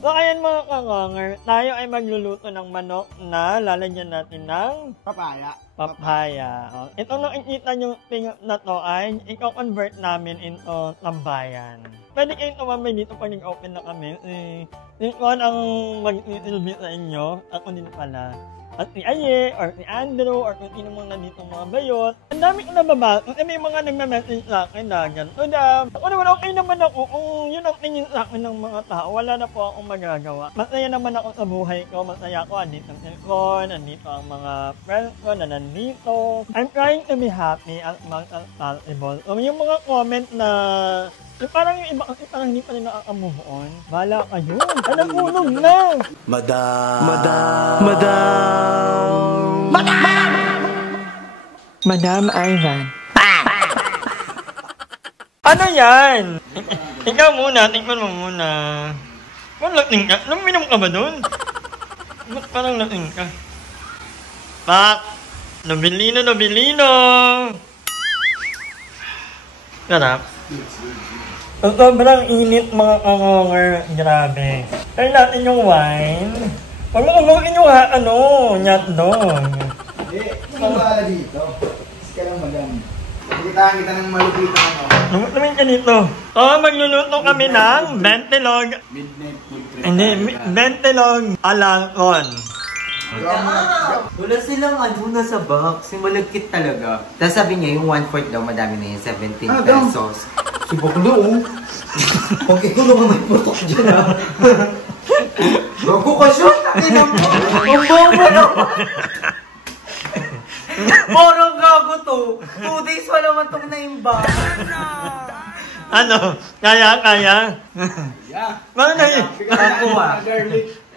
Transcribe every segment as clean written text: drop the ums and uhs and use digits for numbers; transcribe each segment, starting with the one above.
So ayan mga kangonger, tayo ay magluluto ng manok na lalagyan natin ng papaya. Ito nakikita nyo na to ay i-convert namin into tambayan. Pwede kayong tumambay dito pag nag-open na kami. Ikaw ang mag-itilbi sa inyo. Ako din pala. At si Aye, or si Andrew, or kung sino mga nandito mga bayot. Ang dami ko nababasa. Kasi may mga nagme-message sa akin na ganito na. Ako naman okay naman ako kung yun ang tingin sa akin ng mga tao. Wala na po akong magagawa. Masaya naman ako sa buhay ko. Masaya ako. Andito ang cellphone. Andito ang mga friends ko na nandito. I'm trying to be happy as much as possible. So yung mga comment na parang yung iba kasi parang hindi pa rin nakaka-move on. Bahala kayo. Anong ulog na? Madam Ivan. Ano yan? Ikaw muna, tingnan mo muna. Parang lating ka? Luminom ka ba dun? Parang lating ka. Pak! Nobilino! Sarap. Sobrang init mga kangonger. Grabe. Try natin yung wine. Huwag mo kumukin yung nyatdog. Hindi mo bahala dito. Kasi ka lang madam. Nakitaan kita ng malupitan ako. Namin ka dito. Magluluto kami ng bentelog. Midnight food trip. Hindi, bentelog alangkon. Wala silang sa box. Yung malagkit talaga. Tapos sabi niya, yung 1/4 daw, madami na yung 17 pesos. Subok na Huwag ikaw naman may putok dyan Bago ka siya, takinan mo. Ang bobo naman. Parang gago to. 2 days wala man itong naimba. Ano? Kaya? Paano na yun?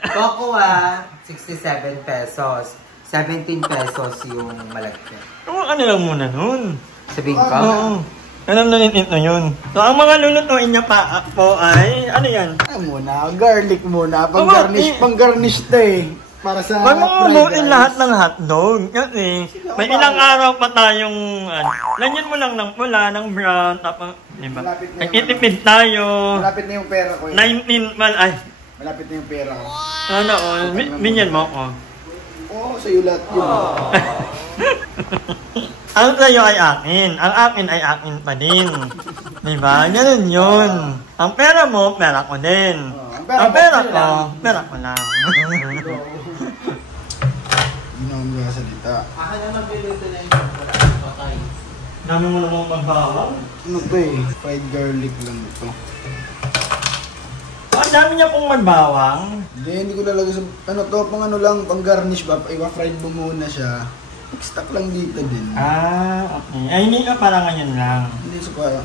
Cocoa, 67 pesos. 17 pesos yung malagkit. Ano lang muna nun? Sabihin ka? Oo. Alam na yun. So, ang mga lulutuin niya pa po ay, ano yan? Garlic muna. Pang-garnish to eh. Para sa fried rice. Lahat ng hotdog. Kasi, may ilang araw pa tayong, lanyan mo lang ng pula, ng brown, tapos, diba? Nagtitipid tayo. Malapit na yung pera ko. 19, Malapit na yung pera ko. Binyan mo ako. Oo, sa'yo lahat yun. Ang sa'yo ay akin. Ang akin ay akin pa din. Diba? Ganun yun. Ang pera mo, pera ko din. Ang pera ko, pera ko lang. Hindi na kami kasalita. Ako na magluluto na yung patay. Dami mo namang magbawang? Ano to eh? Fried garlic lang ito. Ang dami niya pong magbawang. Hindi ko lalagay sa... pang-garnish ba? Ipa-fried mo muna siya. Stock lang dito din. Okay. Ay, hindi ka parang ngayon lang. Hindi so parang,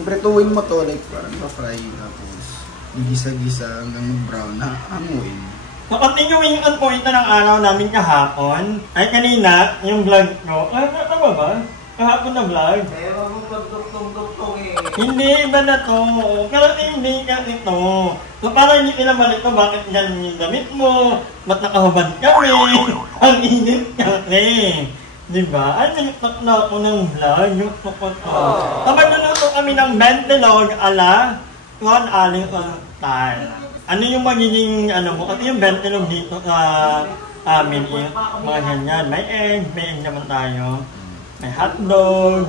ipretuin mo to, parang pa-fry, tapos gigisa-gisa hanggang brown na amuin. So, continuing on po ito ng araw namin kahapon. Ay, kanina, yung vlog ko. Ano ba? Kahapon na vlog. Eh, wag mong pagduktong-duktong eh. Hindi, iba na to. Pero hindi ka ito. So, parang hindi nila malito bakit yan yung damit mo. Ba't nakahubad kami? Ang init kami. Diba? Ay, nagtak na ako ng vlog. Yung tukot ko. So, magluluto kami ng bentelog ala Juan Allison style. Ano yung magiging, kasi yung bentelog dito sa amin, mga ganyan. May egg naman tayo. May hotdog.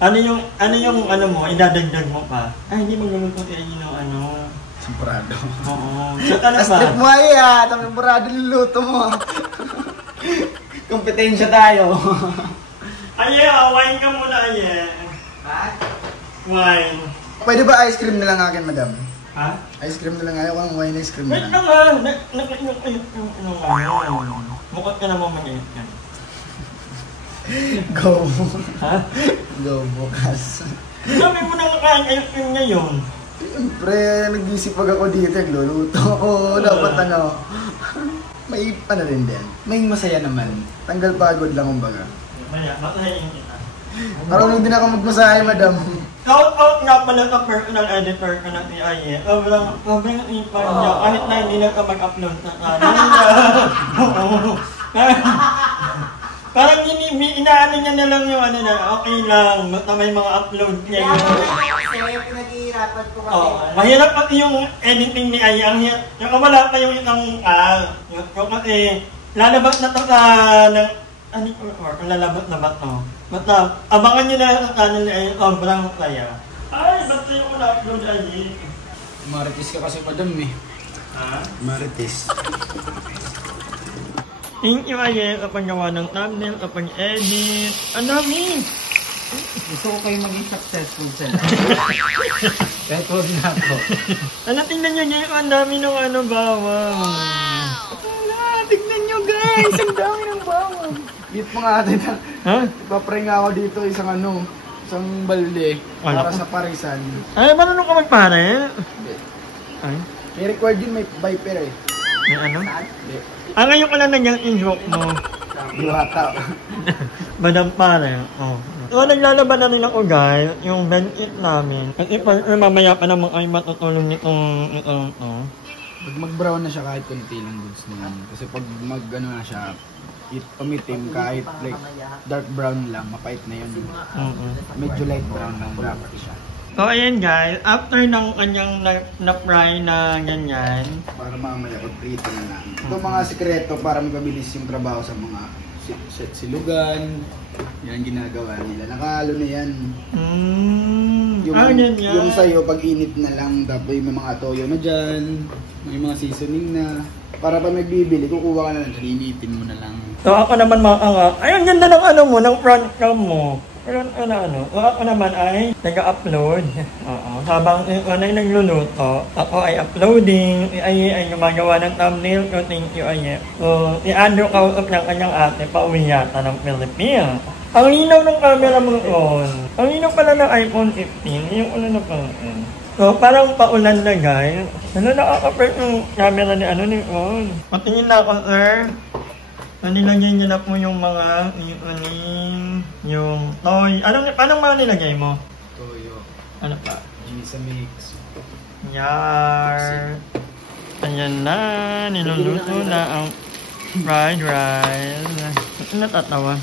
Ano yung mo, idadagdag mo pa? Ay, hindi magluluto kayo yung Sampurado. Oo. So, ano ba? Strip mo ay sampurado luluto mo. Kompetensya tayo. Aye, wine ka muna, Aye. Ha? Wine. Pwede ba ice cream na lang akin, madam? Ha? Ice cream na lang. Ayaw ko ng wine ice cream na Wait lang. lang Bukod ka naman mag-iit yan. Go. Ha? Go bukas. Sabi mo na nakain ice cream ngayon. Siyempre, nag-isipag ako dito, nagluluto. Oo, dapat may rin din. May masaya naman. Tanggal pagod lang kumbaga. Maya, matayin kita. Marunong din ako magmasahe, madam. Shout out nga pala sa personal editor ko ng AIE. Sobrang ipag niya. Kahit na hindi na ka mag-upload sa kanila. Parang inaano niya na lang yung ano na, okay lang, na may mga upload niya. Kaya pinaghihirapan ko kasi. Mahirap pati yung editing ni Ay. Yung wala pa yung isang yung kasi, lalabas na to sa, lalabas na ba to? Basta, abangan nyo na sa channel ni Ay, sobrang saya. Ay, ba't yung na-upload Ay? Marites ka kasi madam eh. Ha? Marites. Thank you, Aye, kapag gawa ng thumbnail, kapag edit. Ang dami! Gusto ko kayo maging successful sa lahat. Kahit huwag na ako. Tingnan nyo ngayon, ang dami ng bawang. Wala, tignan nyo guys! Ang dami ng bawang! Meet mo nga natin. Ha? Ipapray nga ako dito isang isang balde para sa parisan. Ay, marunong ka magpare? Ay? May required yun, may viper eh. May ano? Hindi. Ngayon ko lang nangyang in-joke mo. Diwata. Madam pare. So, naglalaban na rin ako guys, yung bench namin. Kasi mamaya pa naman ay matutulong nitong to. Pag mag-brown na siya kahit konti lang goods na yan. Kasi pag na siya, umitim kahit like dark brown lang, mapait na yun. Medyo light brown lang dapat siya. So ayan guys, after ng kanyang na-fry na ganyan. Para mamaya pag-prito na lang. Ito mga sikreto para magpabilis yung trabaho sa mga silugan. Yan ginagawa nila. Nakahalo na yan. Yung sa'yo, pag init na lang, tapos may mga toyo na dyan, may mga seasoning na. Para pa may bibili, kukuha ka na lang, initin mo na lang. So ako naman ayun, ganda ng ng front cam mo. Pero ako naman ay nag-upload. Habang ay nagluluto, ako ay uploading, ay gumagawa ng thumbnail ko, thank you Ay. So, si Andrew kausap ng kanyang ate, pauwi yata ng Philippines. Ang linaw ng camera mo noon. Ang linaw pala ng iPhone 15, yung na pa. So, parang paulan na guys. Nakaka-perfect yung camera ni On. Patingin na ako, sir. Nilagay niyo na po yung mga yung toy. Paano mga nilagay mo? Toyo. Ano pa? Gisa mix. Yar. Ayan na. Niluluto na ang fried rice. Natatawa.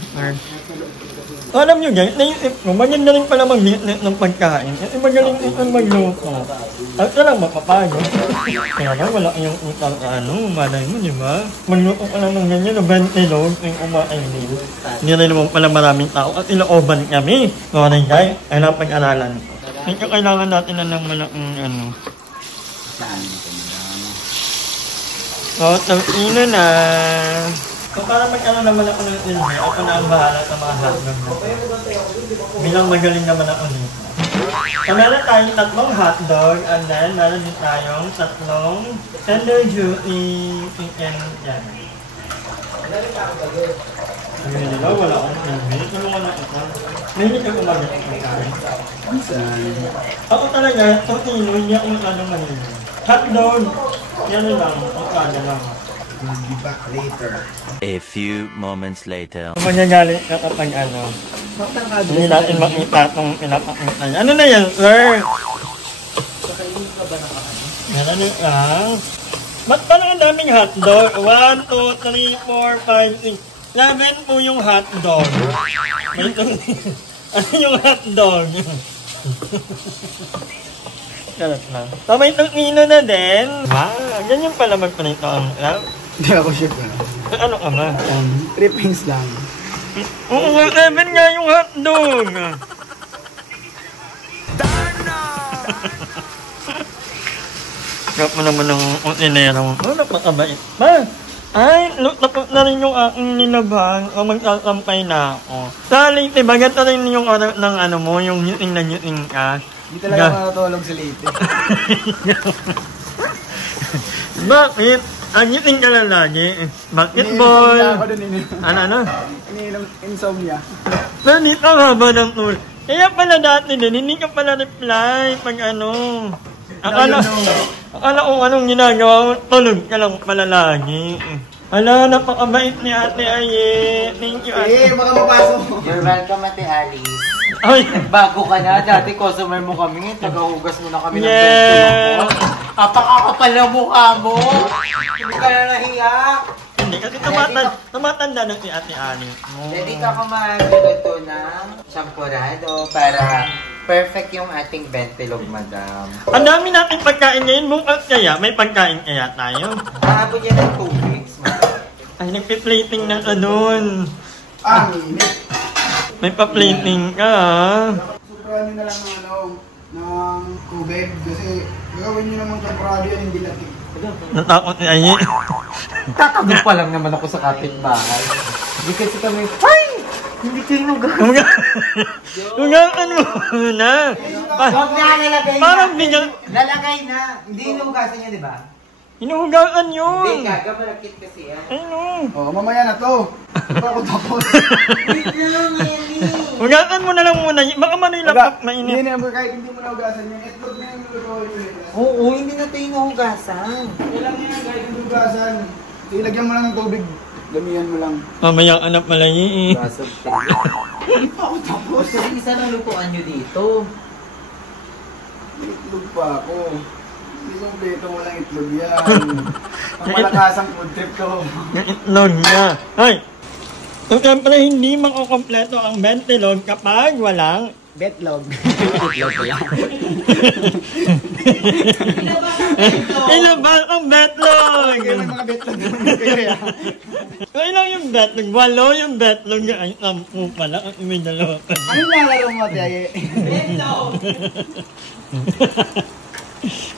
So, alam nyo guys, naisip ko, maganda rin pala mag-litlit ng pagkain. Kasi magaling itong magluto. At lang mapapagod. Kaya lang, wala kayong utang malay mo, di ba? Magluto ka lang ng ganyan, 20 load, yung kumakainin. Hindi rin naman pala maraming tao at ilooban kami. So, guys, ay napag-aralan. Hindi kailangan natin na ng malaking So, tangina na. So, para magkaroon naman ako ng ilmi, ako na ang bahala sa mga hotdog na ito. Bilang magaling naman ako dito. So, meron tayong 3 hotdog, and then meron din tayong 3 tender juicy chicken yan. Sabi nila, wala akong ilmi. Tulungan na ito. Mahilig ako umagat ng pagkain. Ako talaga, so hindi akong mahilig. Hotdog, yan lang, pagkada lang. We'll be back later. A few moments later. Magagalit ka kapag hindi natin makita itong pinapakita niya. Ano na yan, sir? Yan lang. Ba't parang ang daming hotdog? 1, 2, 3, 4, 5, 6, 7 po yung hotdog. Ano yung hotdog? Kalat na. So, may tungino na din. Ganyan pala magpanito ang lab. Hindi ako chef na. Ano ka ba? 3 pings lang. Oo nga, 7 nga yung hotdog. Gap mo naman ng ordinero mo. Napakabait. Ay, tapos na rin yung aking nilabang o magsasampay na ako. Sa late, bagat na rin yung oras ng mo, yung ngiting na ngiting ka. Hindi talaga makatulog sa late. Bakit? Ang ngiting ka lang lagi. Bakit, boy? Ano? Insomnia. Pero dito ang haba ng tool. Kaya pala dati din, hindi ka pala reply pag Akala ko anong ginagawa mo, tulog ka lang pala lagi. Ala, napakabait ni Ate Aye. Thank you, Ate. Baka mapasok. You're welcome, Ate Alice. Ay, Nagbago ka na. Dati customer mo kami. Tagahugas mo na kami ng yes. bento mo. Apakakapal na mukha mo. Hindi ka na nahiya. hindi. Kasi tumatanda na si Ate Ani. Ready ka ako magluluto ng champurado para perfect yung ating bentilog, madam. Ang dami nating pagkain ngayon. Bukas kaya, may pagkain kaya tayo. Aabot yan ng 2 weeks, madam. Ay, nagpi-plating na ka dun. Init. May pa-plating ka, ha? Sobrahan nyo na lang ng tubig kasi gagawin nyo naman champurado yan, hindi latik. Natakot ni Ayi. Tatagod pa lang naman ako sa kapitbahay. Hindi kasi kami, ay! Hindi kayo nugasan. Nugasan mo na. Huwag na, lalagay na. Parang bigyan. Lalagay na. Hindi nugasan niya, di ba? Hinuhugaan Hindi, yun. gaga, malakit kasi yan. Ano? Mamaya na to. Hindi pa ako tapos. Wait lang, Eli. Hugasan mo na lang muna. Baka manilap mainit. Hindi na, kahit hindi mo na hugasan yung itlog na yung lulutuin. Oo, hindi na tayo nahugasan. Kailangan yan, kahit hindi hugasan. Ilagyan mo lang ng tubig. Damihan mo lang. Mamayang anak malayi eh. Basag siya. Hindi pa ako tapos. Kasi isa na lutuan nyo dito. Itlog pa ako. Hindi kompleto mo lang itlog yan. Ang malakas ang food trip ko. Yung itlog niya. Ay! So, siyempre, hindi makukompleto ang bentilog kapag walang Betlog. ilabas ang betlog! May mga betlog naman kayo yan. So, ilang yung betlog? 8 yung betlog niya. Ay, 10 pala. Ang may dalawa pa. Ano lalaro mo, Tiaye? Betlog!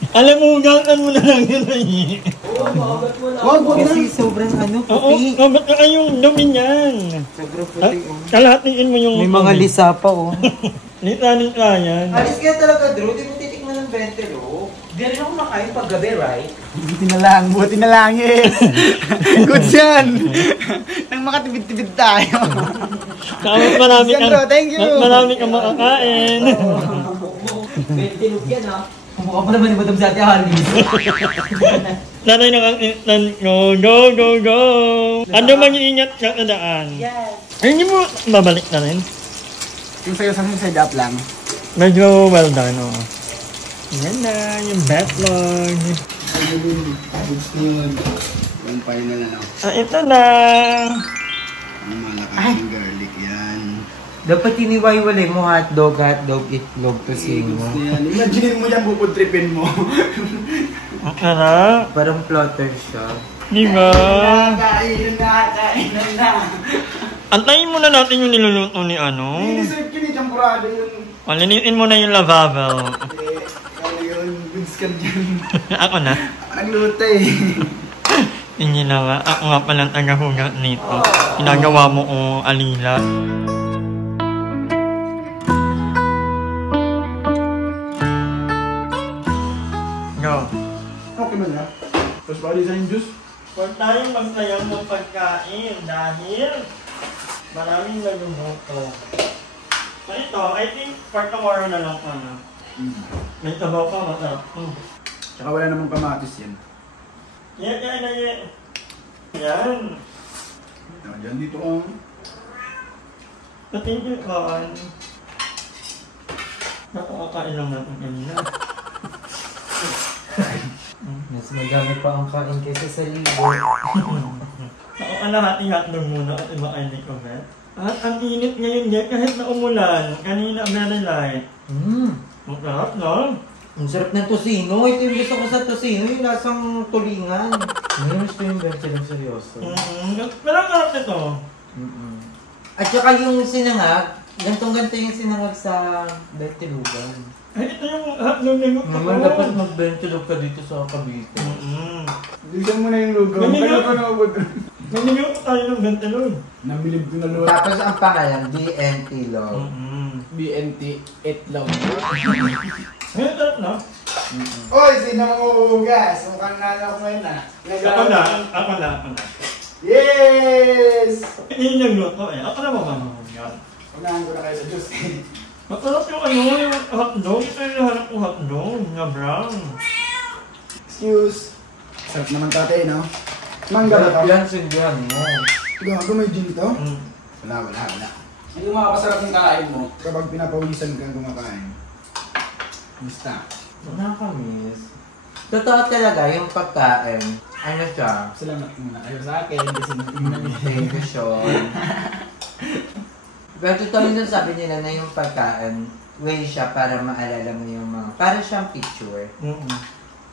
Alam mo, hugasan mo na lang yun ay. Wag na. Kasi sobrang Oo, puti. ba't ka yung dumi niyan? Sobrang Ah, puti. kalahatiin mo yung... May mga lisa pa, oh. Lita yan. Alis kaya talaga, Drew. Di mo titikman ng bentelo. Di rin ako makain pag gabi, right? Buti na lang eh. Good yan. Nang makatibid-tibid tayo. Tapos marami kang... Sandro, thank you. Marami kang makakain. Bentelog yan, ha? Kumukha pa naman ni Madam Zati Harley. Nanay ng ang instant ko. Go, go, go. Ano mag-iingat ka na daan? Yes. Ay, hindi mo babalik na rin. Yung sa'yo sa side up lang. Medyo well done, oh. Yan na, yung betlog. Goods na yun. One final na lang. Ah, ito na. Ang malakas yung garlic yan. Dapat iniwaiwalay mo hotdog, itlog, tosino. Goods na yan. Imagine mo yan, bubudripin mo. Ang sarap. Parang plotter siya. Diba? Nakakainan na. Antayin muna natin yung niluluto ni ano. Ini-serve yun, champurado yun. O, linisin mo na yung lavabo. Ano yun, goods ka dyan. Ako na. Nagluto eh. Hindi na nga. Ako nga palang tagahugat nito. Ginagawa mo o alila. Go. Okay man na. Tapos bali sa yung juice. Huwag tayong magsayang ng pagkain dahil maraming naluluto. So ito, I think for tomorrow na lang ano. May tabaw pa, masarap. Tsaka wala namang kamatis yan. Yan. Yan. Diyan dito ang... Thank you, Con. Nakakakain lang natin kanina. Mas madami pa ang kain kaysa sa libo. Ako kalahating hotdog muna at iba ay hindi ko bet. At ang init ngayon yan kahit na umulan. Kanina very light. Ang sarap, no? Ang sarap ng tosino. Ito yung gusto ko sa tosino. Yung lasang tulingan. Ngayon gusto yung bentelog seryoso. Pero ang sarap nito. At saka yung sinangag, gantong-ganto yung sinangag sa bentelugan. Ay, ito yung hotdog na gusto ko. Naman dapat mag-bentelog ka dito sa Cavite. Bilisan mo na yung lugaw. Namigaw. Kaya ko na ubod. Nanigaw ko tayo ng gantalon. Nabilib ko na luwa. Tapos ang pangalan, BNT Love. BNT, itlog. Ay, sarap na. Oy, sino ang uugas? Mukhang nana ako ngayon ah. Ako na. Yes! Hindi yung luto eh. Ako na mamamahugan. Unahan ko na kayo sa juice. Masarap yung ano, yung hotdog. Ito yung hanap kong hotdog na brown. Excuse. Sarap naman tatay, no? Mangga ba ito? Yan, sindihan mo. Gago, may gin ito? Wala. Hindi makakasarap yung kain mo kapag pinapawisan kang kumakain. Basta. Nakakamiss. Totoo talaga yung pagkain. Ano siya? Salamat muna. Ayaw sa akin kasi natingnan niya. Thank you, Sean. Pero totoo yung sabi nila na yung pagkain, way siya para maalala mo yung mga... Para siyang picture.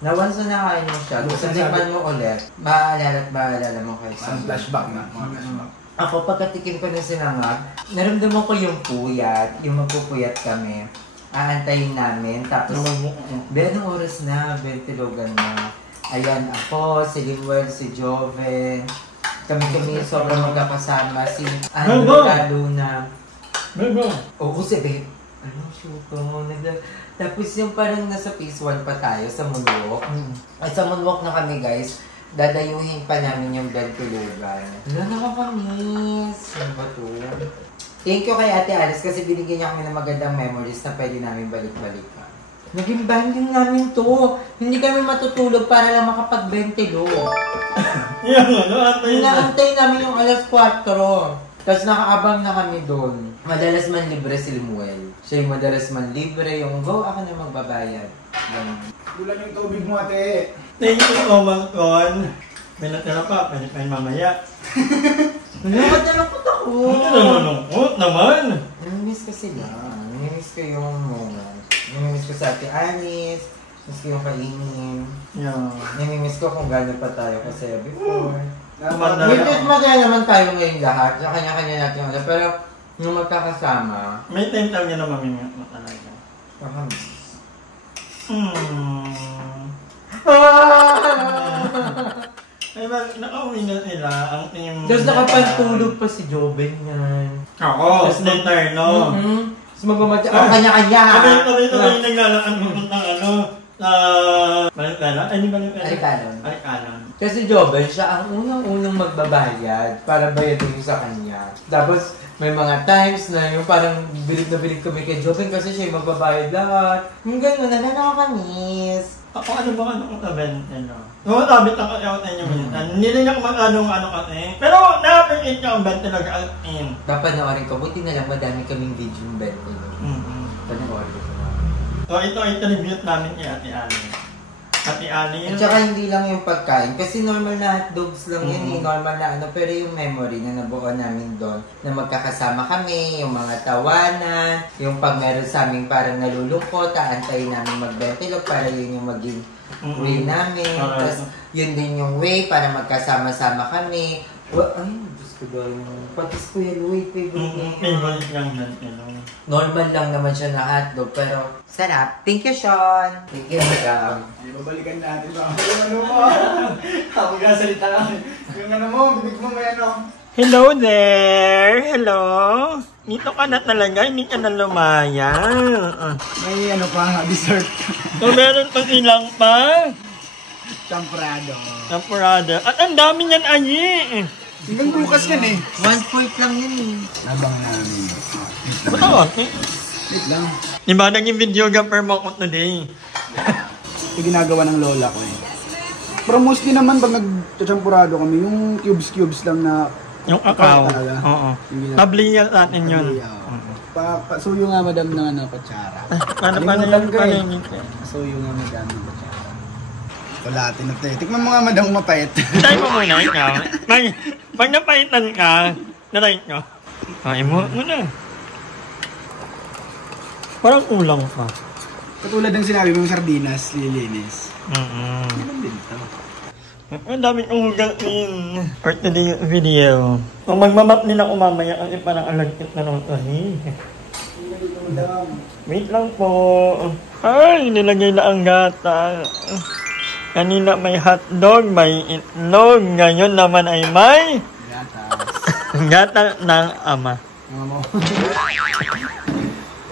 Na once na nakain mo siya, gusto naman mo ulit, maaalala mo kayo sa Flashback na. Mga flashback. Ako, pagkatikim ko na sinangag, naramdaman ko yung puyat, yung magpupuyat kami. Aantayin namin, tapos, anong oras na, bentilogan na. Ayan, ako, si Linwell, si Joven, kami sobrang magkakasama, si Andrew Luna. Oo, si Babe. Shoot ko, tapos yung parang nasa phase 1 pa tayo sa moonwalk. At sa moonwalk na kami guys, dadayuhin pa namin yung bentulugan. Nakakamiss. Ano ba to? Thank you kay Ate Alice kasi binigyan niya kami ng magandang memories na pwede namin balik-balikan. Naging banding namin to. Hindi kami matutulog para lang makapag-bentilo. Inaantay namin yung alas 4. Tapos nakaabang na kami doon. Madalas man libre si Limuel. Siya yung madalas man libre. Yung go, ako na magbabayad. Kulang yung tubig mo, ate. Thank you, Omang Kon. May natira pa, pwede pa yung mamaya. Nalungkot ako. Nalungkot naman. Namimiss ko sila. Namimiss ko yung moment. Namimiss ko sa Ate Alice. Namimiss ko yung kainin. Namimiss ko kung gano'n pa tayo kasi before. Masaya naman tayo ngayon lahat. Sa kanya-kanya natin yung pero yung magkakasama. May time tayo na mamimiyat mo talaga. Pakamiss. Ay ba, nakauwi na nila ang team. Tapos nakapantulog pa si Joven yan. Ako, tapos later, no? Tapos magmamatya, kanya-kanya. Kami naglalakad mo ng Balikala? Ay, hindi Balikala. Alikanon. Kasi Joven, siya ang unang magbabayad para bayadin sa kanya. Tapos, may mga times na yung parang bilig na bilig kami kay Joven kasi siya yung magbabayad lahat. Yung gano'n, nakakamiss. Ako, ano ba anong event? Tabit ang account niyo minsan. Hindi rin ako mag-anong kasi. Pero, na-appreciate ka ang event talaga as in. Napanoorin ko, buti na lang madami kaming video yung event nila. Panoorin ko. So, ito ay tribute namin kay Ate Ali. Ate Ali. At saka hindi lang yung pagkain. Kasi normal na hotdogs lang yun, normal na ano. Pero yung memory na nabuo namin doon, na magkakasama kami, yung mga tawanan, yung pag meron sa amin parang nalulungkot, aantayin namin magbentilog para yun yung maging way namin. Tapos yun din yung way para magkasama-sama kami. Ay, Diyos ko ba yung patis ko yan, wait, favorite lang natin. Normal lang naman siya na hotdog, pero sarap. Thank you, Sean. Thank you, Madam. Babalikan natin ba? Yung ano mo? Ako gasalita lang. Yung ano mo, bibig mo may ano. Hello there! Hello! Dito ka na talaga, hindi ka na lumaya. May ano pa, dessert. So, meron pang ilang pa. Champurado. At ang dami niyan, Ayi! Hanggang bukas yan eh. 1/4 lang yun eh. Nabang namin. Ba't Wait lang. Diba naging videographer mo ko today? Yung ginagawa ng lola ko eh. Pero mostly naman pag nag-champurado kami, yung cubes lang na yung kakao. Oo. Tabliya natin yun. Pasuyo nga madam ng ano, kutsara. Paano yung Pasuyo nga madam ng kutsara. Wala, tinatay. Tikman mo nga madam mapait. Try mo muna ikaw. Pag napaitan ka, na-try ko. Ay mo na. Parang kulang pa. Katulad ng sinabi mong sardinas, lilinis. Ganun din ito. Ang daming umugatin. For today's video. Kung magmamap nila umamaya kasi parang alagkit na lang kasi. Wait lang po. Ay, nilagay na ang gata. Kanina may hotdog, may itlog. Ngayon naman ay may gata ng ama.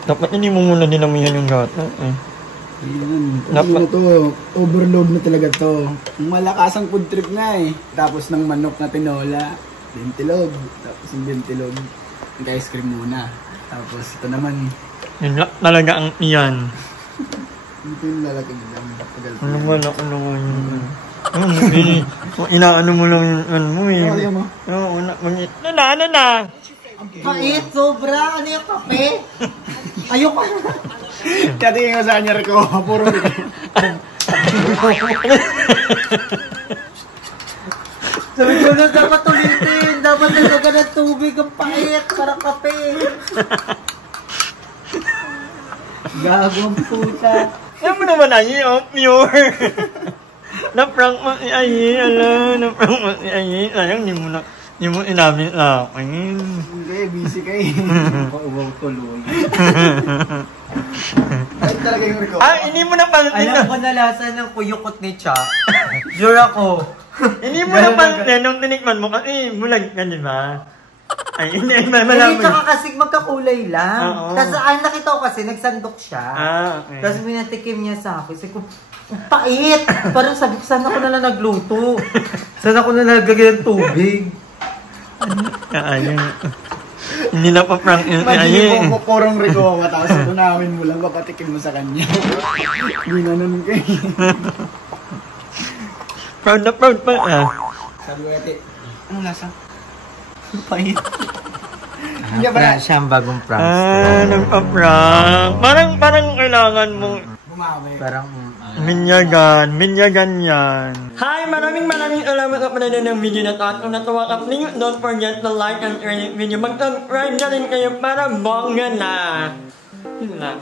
Dapat hindi mo muna dinamihan yung gata eh. Ano to, overload na talaga to. Malakas ang food trip nga eh. Tapos ng manok na tinola, bentilog. Tapos yung bentilog, ice cream muna. Tapos ito naman. Yun talaga ang iyan. Ito yung lalagay nila. Ano ba na ano nga yun? Inaano mo lang yung ano mo eh. Ano mo? Oo, ano na? Pait, sobra. Ano yung kape? Ayoko. Katingin ko sa kanya ko. Puro Sabi ko na dapat ulitin. Dapat nalaga ng tubig ang pait para kape. Gagawang puta. Alam mo naman, Ayi, oh, pure. Na-prank mo si Ayi, ala. Na-prank mo si Ayi. Sayang, di mo inamin sa akin. Hindi, busy ka eh. Pauwaw tuloy. Ay, talaga yung record. Hindi mo na pansin Alam ko na lasa ng kuyukot ni Cha. Sure ako. Hindi mo na pansin nung tinikman mo kasi bulag ka, di ba? Ay, hindi, malaman. Hindi, tsaka kasi magkakulay lang. Oo. Tapos ang nakita ko kasi, nagsandok siya. Okay. Tapos minatikim niya sa akin. Sabi ko, ang pait! Parang sabi ko, sana ako nalang nagluto. Sana ako nalang nagagay ng tubig. Ayun. Hindi na pa prank yun. Imagine mo porong regawa, tapos unamin mo lang, papatikim mo sa kanya. Hindi na nun ka eh. Proud na proud pa. Sabi ko ate, anong lasa? Pait. Hindi ba? Siya ang bagong prank. Nagpa-prank. Parang kailangan mong Bumawi. Parang, minyagan yan. Hi! Maraming salamat sa panonood ng video na to. At kung natuwa ka, please don't forget to like and share this video. Mag-subscribe na rin kayo para bongga na. Yun lang.